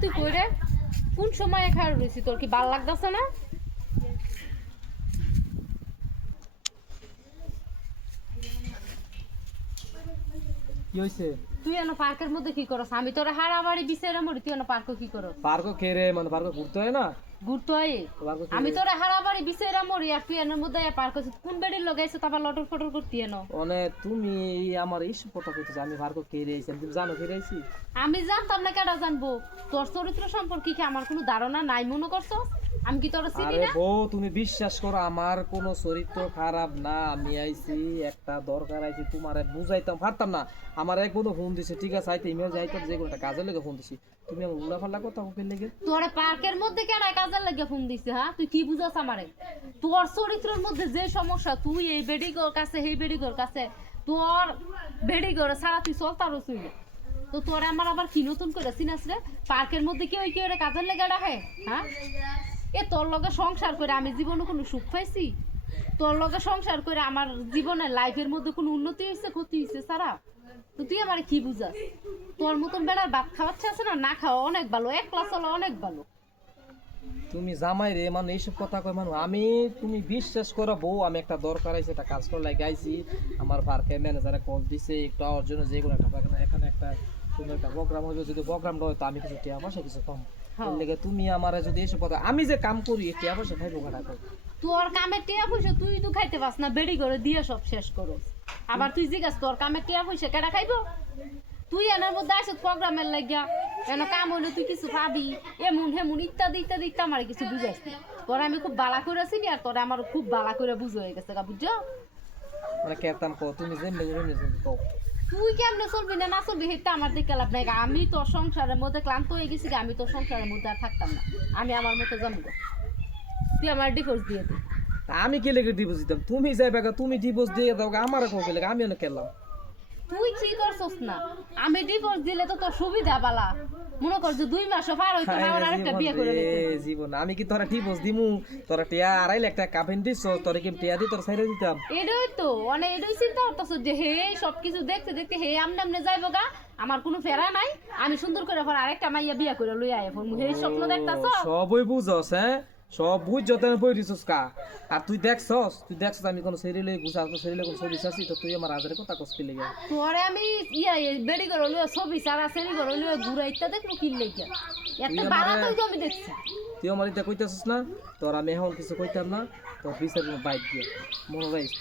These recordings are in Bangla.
তুই কইরে কোন সময় খারাপ রইছি তোর কি ভাল লাগতাছে না কি হইছে তুই এনো পার্কের মধ্যে কি করছ আমি তোরে হারাবাড়ি বিছাইরা মরি তুই এনো পার্কে কি করছ পার্কও খেরে মানে পার্কও ঘুরতে হয় না ঘুরতে হয় আমি তোরে হারাবাড়ি বিছাইরা মরি আর তুই এনের মধ্যে পার্ক করছিস কোন বেড়ি লাগাইছ তারপর লটর ফটর করতি এনো মানে তুমি আমার এইসব কথা কইতেছ আমি পার্কও খেরে আইছি তুমি জানো খেরে আইছি আমি জানতাম না কেডা জানবো তোর চরিত্র সম্পর্কে কি আমার কোনো ধারণা নাই মনে করছ আমি কি তোর চিনি আরে না বউ তুমি বিশ্বাস করো আমার কোনো চরিত্র খারাপ না আমি আইছি একটা দরকার আইছি তোমারে বুঝাইতাম পারতাম না আমার এক বন্ধু ফোন দিছে ঠিক আছে আইতে ইমেল যাইতাম যে কোনো একটা কাজের লেগে ফোন দিছি তুমি আমার উল্লাফাল্লা কথা কোকের লেগে তোরে পার্কের মধ্যে কেডা কাজের লাগে ফোন দিছে হ্যাঁ তুই কি বুঝাস আমারে তোর চরিত্রের মধ্যে যে সমস্যা তুই এই বেডিগর কাছে এই বেডিগর কাছে তোর বেডিগর সারা তুই চলতারও তুই তো তোরে আমার আবার কি নতুন করে চিনাস রে পার্কের মধ্যে কেউ কেউ কাজের লেগে রাখে হ্যাঁ এ তোর লগে সংসার করে আমি জীবনে কোনো সুখ পাইছি তোর লগে সংসার করে আমার জীবনের লাইফের মধ্যে কোনো উন্নতি হয়েছে ক্ষতি হয়েছে সারা তো তুই আমার কি বুঝাস তোর মতন বেড়ার ভাত খাওয়াচ্ছে আছে না খাওয়া অনেক ভালো এক ক্লাস হলো অনেক ভালো তুমি জামাই রে মানে এইসব কথা কয় মানুষ আমি তুমি বিশ্বাস করো বউ আমি একটা দরকার আছে একটা কাজ করে লাগে আইছি আমার পার্কে ম্যানেজারে কল দিছে একটু আমার জন্য যে কোনো একটা এখানে একটা সুন্দর একটা প্রোগ্রাম হবে যদি প্রোগ্রামটা হয় তো আমি কিছু টিয়া পয়সা কিছু কম লেগে তুমি আমার যদি এইসব কথা আমি যে কাম করি টিয়া পয়সা খাইবো কাটা কর তোর কামের টিয়া পয়সা তুই তো খাইতে পাস না বেড়ি করে দিয়ে সব শেষ করস আবার তুই জিজ্ঞাস তোর কামের টিয়া পয়সা কেডা খাইবো তুই এনার মধ্যে আসিস প্রোগ্রামের লাগিয়া এনে কাম হইলে তুই কিছু পাবি এমন হেমন ইত্যাদি ইত্যাদি আমার কিছু বুঝাইস তোর আমি খুব বালা করে চিনি আর তোর আমার খুব বালা করে বুঝ হয়ে গেছে গা বুঝছো মানে কেতাম কো তুমি যে মেজে কও তুই কেমনে চলবি না চলবি সেটা আমার দিকে লাভ নাই আমি তোর সংসারের মধ্যে ক্লান্ত হয়ে গেছি আমি তোর সংসারের মধ্যে আর থাকতাম না আমি আমার মতো জানবো তুই আমার ডিভোর্স দিয়ে দে আমি কি লেগে ডিভোর্স দিতাম তুমি যাইবা তুমি ডিভোর্স দিয়ে দাও আমার কোকে লেগে আমি এনে খেললাম তুই কি করছস না আমি ডিভোর্স দিলে তো তোর সুবিধা বালা মনে কর যে 2 মাসও পার হইতো না আর আরেকটা বিয়ে করে নিতে জীবন আমি কি তোরা ডিভোর্স দিমু তোরা টিয়া 2.5 লাখ টাকা কাফেন দিছ তোরা কি টিয়া দি তোর ছাইরা দিতাম এডই তো অনেক এডই চিন্তা করতেছ যে হে সবকিছু দেখতে দেখতে হে আমনে আমনে যাইবো গা আমার কোনো ফেরা নাই আমি সুন্দর করে পর আরেকটা মাইয়া বিয়ে করে লই আয় ফোন হে স্বপ্ন দেখতাছ সবই বুঝছস হ্যাঁ সব বুঝ যতন পড়িছস কা আর তুই দেখছস আমি কোন সিরিয়ালে বুঝা কোন সিরিয়ালে কোন ছবি চাচ্ছি তো তুই আমার আজারে কথা কষ্ট লাগি তোরে আমি বেড়ি করে লই ছবি সারা সেরি করে লই ঘুরাইতা দেখলো কি লাগি এত বাড়া তো আমি দেখছি তুই আমার এটা কইতাছস না তোর আমি এখন কিছু কইতাম না তোর বিচার বাইক দিয়ে মনে রাখিস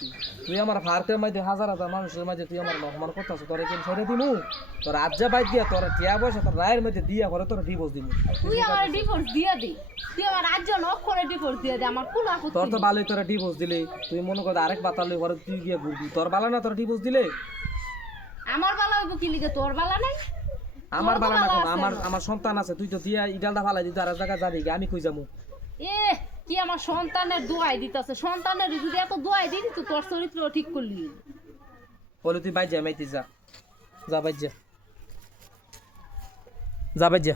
তুই আমার ফার্কের মধ্যে হাজার হাজার মানুষের মাঝে তুই আমার অপমান করতেছ তোর কেন ছেড়ে দিমু তোর আজ্জা বাইক দিয়া তোর টিয়া বসে তোর রায়ের মধ্যে দিয়া পরে তোর ডিভোর্স দিমু তুই আমার ডিভোর্স দিয়া দে তুই আমার আজ্জা নক করে ডিভোর্স দিয়া দে আমার কোনো আপত্তি তোর তো ভালোই তোরা ডিভোর্স দিলে তুই মনে কর আরেক বাতালে পরে তুই গিয়া ঘুরবি তোর বালা না তোর ডিভোর্স দিলে আমার বালা হইব কি লিগে তোর বালা নাই আমার বালা না কোন আমার সন্তান আছে তুই তো দিয়া ইডালটা ফালাই দিতে আর জায়গা যাবি আমি কই যামু এ কি আমার সন্তানের দোয়াই দিতেছে সন্তানের যদি এত দোয়াই দিই তো তোর চরিত্র ঠিক করলি বলে তুই বাইর যা মাইতি যা যা বাইর যা যা বাইর যা